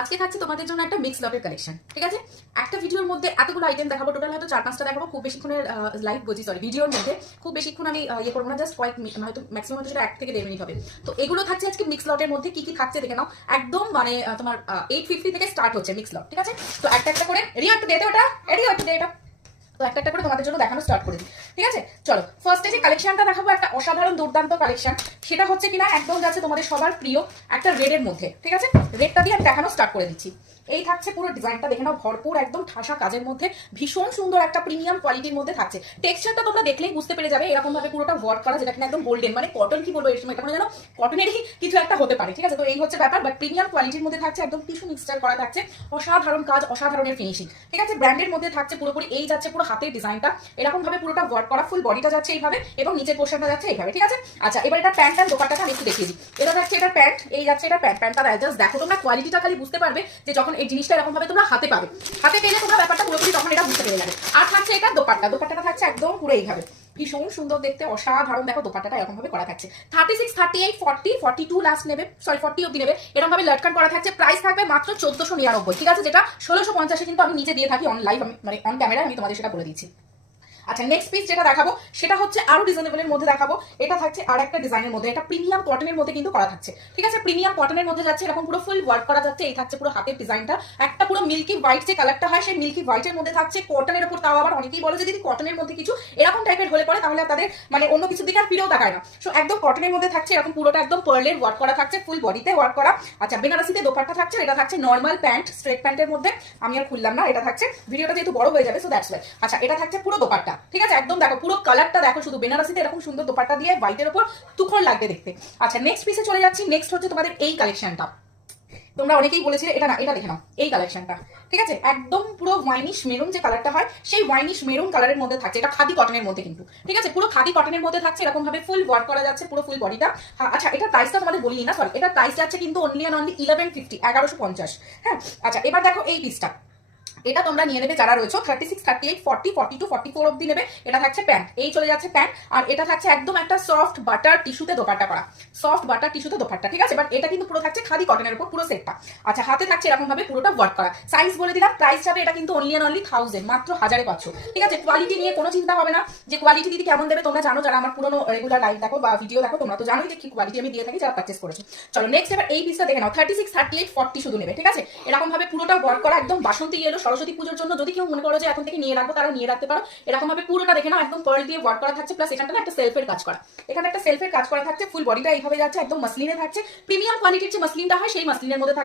আজকে থাকছে তোমাদের জন্য একটা মিক্স লটের কালেকশন। ঠিক আছে, একটা ভিডিওর মধ্যে এতগুলো আইটেম দেখাবো, টোটাল হয়তো 4-5টা দেখাবো। খুব বেশিক্ষণের লাইভ বলছি, সরি, ভিডিওর মধ্যে খুব বেশিক্ষণ আমি ইয়ে করবো না, জাস্ট কয়েক মিনিট, হয়তো ম্যাক্সিমাম হয়তো সেটা 1 থেকে 1.5 মিনিট হবে। তো এগুলো থাকছে আজকে মিক্স লটের মধ্যে। কি কি থাকছে দেখে নাও। একদম মানে তোমার 850 থেকে স্টার্ট হচ্ছে মিক্স লট। ঠিক আছে, তো একটা একটা করে রিয়া একটু দে তো ওটা, রিয়া একটু দে এটা। তো একটা একটা করে তোমাদের জন্য দেখানো স্টার্ট করে দিই। ঠিক আছে, চলো ফার্স্টে যে কালেকশনটা দেখাবো একটা অসাধারণ দুর্দান্ত কালেকশন। সেটা হচ্ছে কিনা একদম যাচ্ছে তোমাদের সবার প্রিয় একটা রেডের মধ্যে। ঠিক আছে, রেডটা দিয়ে আমি দেখানো স্টার্ট করে দিচ্ছি। এই থাকছে পুরো ডিজাইনটা, দেখে নাও, ভরপুর একদম ঠাসা কাজের মধ্যে, ভীষণ সুন্দর একটা প্রিমিয়াম কোয়ালিটির মধ্যে থাকছে। টেক্সচারটা তোমরা দেখলেই বুঝতে পেরে যাবে, এরকম ভাবে পুরোটা ওয়ার্ক করা, যেটা কিনা একদম গোল্ডেন, মানে কটন কি বলবো, এর সময় এটা মানে যেন কটনেরই কিছু একটা হতে পারে। ঠিক আছে, তো এই হচ্ছে ব্যাপার, বাট প্রিমিয়াম কোয়ালিটির মধ্যে থাকছে, একদম টিস্যু মিক্সচার করা থাকছে, অসাধারণ কাজ, অসাধারণের ফিনিশিং। ঠিক আছে, ব্র্যান্ডের মধ্যে থাকছে পুরোপুরি। এই যাচ্ছে পুরো হাতের ডিজাইনটা, এরকম ভাবে পুরোটা ওয়ার্ক করা, ফুল বডিটা যাচ্ছে এইভাবে এবং নিচের পোর্শনটা যাচ্ছে এইভাবে। ঠিক আছে, আচ্ছা এবার এটা প্যান্ট আর দোপাট্টাটা আমি একটু দেখিয়ে দিই। এটা যাচ্ছে এটা প্যান্ট, এই যাচ্ছে এটা প্যান্ট। প্যান্টটা জাস্ট দেখো তোমরা, কোয়ালিটিটা খালি বুঝতে পারবে যে যখন এই জিনিসটা এরকম ভাবে তোমরা হাতে পাবে, হাতে পেলে তোমরা ব্যাপারটা পুরোপুরি তখন এটা বুঝতে পেরে যাবে। আর থাকছে এটা দোপাট্টা, দোপাট্টাটা থাকছে একদম পুরো এইভাবে, ভীষণ সুন্দর দেখতে, অসাধারণ। দেখো দোপাট্টাটা এরকম ভাবে করা থাকছে, 36, 38, 40, 42 লাস্ট নেবে, সরি 40 অব্দি নেবে, এরকম ভাবে লটকান করা থাকছে। প্রাইস থাকবে মাত্র 1499। ঠিক আছে, যেটা 1650 কিন্তু আমি নিজে দিয়ে থাকি অন লাইভ, মানে অন ক্যামেরায় আমি তোমাদের সেটা বলে দিচ্ছি। আচ্ছা নেক্সট পিস যেটা দেখাবো সেটা হচ্ছে আরো রিজনেবলের মধ্যে দেখাবো। এটা থাকছে আর একটা ডিজাইনের মধ্যে, এটা প্রিমিয়াম কটনের মধ্যে কিন্তু করা থাকছে। ঠিক আছে, প্রিমিয়াম কটনের মধ্যে যাচ্ছে, এরকম পুরো ফুল ওয়ার্ক করা যাচ্ছে। এই থাকছে পুরো হাতের ডিজাইনটা, একটা পুরো মিল্কি হোয়াইট যে কালারটা হয় সেই মিল্কি হোয়াইটের মধ্যে থাকছে, কটনের উপর। তাও আবার অনেকেই বলে যে দিদি কটনের মধ্যে কিছু এরকম টাইপের হলে পরে তাহলে তাদের মানে অন্য কিছুর দিকে আর ফিরেও তাকায় না। সো একদম কটনের মধ্যে থাকছে, এরকম পুরোটা একদম পার্লের ওয়ার্ক করা থাকছে, ফুল বডিতে ওয়ার্ক করা। আচ্ছা বেনারসিতে দোপাট্টা থাকছে, এটা থাকছে নর্মাল প্যান্ট, স্ট্রেট প্যান্টের মধ্যে। আমি আর খুললাম না, এটা থাকছে, ভিডিওটা যেহেতু বড় হয়ে যাবে সো দ্যাটস ওয়াই। আচ্ছা এটা থাকছে পুরো দোপাট্টা। ঠিক আছে, একদম দেখো পুরো কালারটা দেখো, শুধু বেনারসিতে এরকম সুন্দর দোপাট্টা দিয়ে হোয়াইটের উপর তুখর লাগবে দেখতে। আচ্ছা নেক্সট পিসে চলে যাচ্ছি। নেক্সট হচ্ছে তোমাদের এই কালেকশনটা, তোমরা অনেকেই বলেছিলে এটা না, এটা দেখে নাও এই কালেকশনটা। ঠিক আছে, একদম পুরো ওয়াইনিশ মেরুন যে কালারটা হয় সেই ওয়াইনিশ মেরুন কালারের মধ্যে থাকছে, এটা খাদি কটনের মধ্যে কিন্তু। ঠিক আছে, পুরো খাদি কটনের মধ্যে থাকছে, এরকম ভাবে ফুল ওয়ার্ক করা যাচ্ছে পুরো ফুল বডিটা। আচ্ছা এটা প্রাইসটা তোমাদের বলিনি না, সরি, এটা প্রাইস যাচ্ছে কিন্তু অনলি অ্যান্ড অনলি 1150, 1150। হ্যাঁ, আচ্ছা এবার দেখো এই পিসটা, এটা তোমরা নিয়ে নেবে যারা রয়েছে 36, 38, 40, 42, 44 অব্দি নেবে। এটা থাকছে প্যান্ট, এই চলে যাচ্ছে প্যান্ট। আর এটা থাকছে একদম একটা সফট বাটার টিস্যুতে দোপাট্টা করা, সফট বাটার টিস্যুতে দোপাট্টা। ঠিক আছে, বাট এটা কিন্তু পুরো থাকছে খাদি কটনের উপর পুরো সেটটা। আচ্ছা হাতে থাকছে এরকম ভাবে পুরোটা ওয়ার্ক করা। সাইজ বলে দিলাম, প্রাইস যাবে এটা কিন্তু অনলি অ্যান্ড অনলি 1000, মাত্র 1000-এ পাচ্ছ। ঠিক আছে, কোয়ালিটি নিয়ে কোনো চিন্তা হবে না যে কোয়ালিটি দিদি কেমন দেবে, তোমরা জানো, যারা আমার পুরোনো রেগুলার লাইভ দেখো বা ভিডিও দেখো তোমরা তো জানোই যে কি কোয়ালিটি আমি দিয়ে থাকি যারা পারচেস করেছো। চলো নেক্সট এবার এই পিসটা দেখে নাও, 36, 38, 40 শুধু নেবে। ঠিক আছে, এরকম ভাবে পুরোটা ওয়ার্ক করা, একদম বাসন্তী এলো, সরস্বতী পুজোর জন্য যদি কেউ মনে করো যে এখন থেকে নিয়ে রাখবো, তারা নিয়ে রাখতে পারো। এরকম ভাবে পুরোটা দেখে নাও, একদম পার্ল দিয়ে ওয়ার্ক করা থাকছে, প্লাস এখানটা না একটা সেলফের কাজ করা, এখানে একটা সেলফের কাজ করা থাকছে, ফুল বডিটা এইভাবে যাচ্ছে, একদম মাসলিনে থাকছে, প্রিমিয়াম কোয়ালিটির যে মাসলিনটা হয় সেই মাসলিনের মধ্যে